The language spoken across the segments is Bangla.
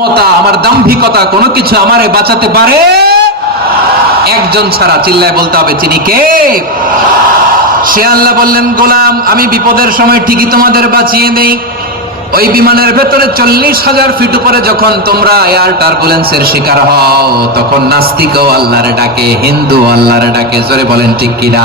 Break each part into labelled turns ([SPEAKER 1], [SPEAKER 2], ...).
[SPEAKER 1] ক্ষমতা, আমার দাম্ভিকতা কোনো কিছু আমারে বাঁচাতে পারে? একজন ছাড়া চিল্লায় বলতে হবে, চিনি কে? সে আল্লাহ বললেন, গোলাম, আমি বিপদের সময় ঠিকই তোমাদের বাঁচিয়ে দেই ওই বিমানের ভেতরে চল্লিশ হাজার ফিট উপরে যখন তোমরা এয়ার টার্বুলেন্সের শিকার হও, তখন নাস্তিকও আল্লাহরে ডাকে হিন্দু আল্লাহরে ডাকে। জোরে বলেন, ঠিক কিনা?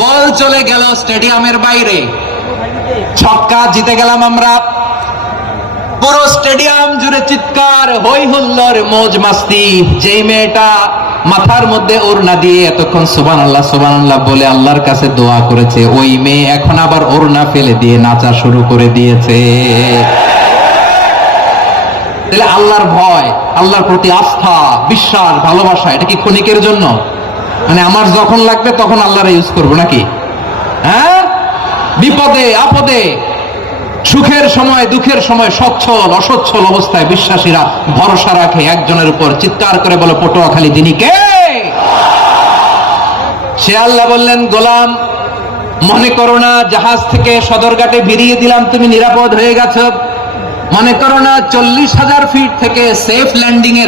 [SPEAKER 1] বল চলে গেল স্টেডিয়ামের বাইরে। ছক্কা জিতে গেলাম আমরা। পুরো স্টেডিয়াম জুড়ে চিৎকার, হই হুল্লোর মোজ মাস্তি। যেই মেয়েটা মাথার মধ্যে ওড়না দিয়ে এতক্ষণ সুবান আল্লাহ সুবান আল্লাহ বলে আল্লাহর কাছে দোয়া করেছে, ওই মেয়ে এখন আবার ওড়না ফেলে দিয়ে নাচা শুরু করে দিয়েছে। আল্লাহর ভয়, আল্লাহর প্রতি আস্থা, বিশ্বাস, ভালোবাসা, এটা কি ক্ষণিকের জন্য? মানে আমার যখন লাগবে তখন আল্লাহরা ইউজ করব নাকি? হ্যাঁ? বিপদে, আপদে, সুখের সময়, দুঃখের সময় সচ্ছল, অসচ্ছল অবস্থায় বিশ্বাসীরা ভরসা রাখে, একজনের উপর চিৎকার করে বলে পটুয়াখালী যিনি কে? সে আল্লাহ বললেন, গোলাম, মনে করো না, জাহাজ থেকে সদরঘাটে ভিড়িয়ে দিলাম, তুমি নিরাপদ হয়ে গেছো। মনে করো না, চল্লিশ হাজার ফিট থেকে সেফ ল্যান্ডিং এর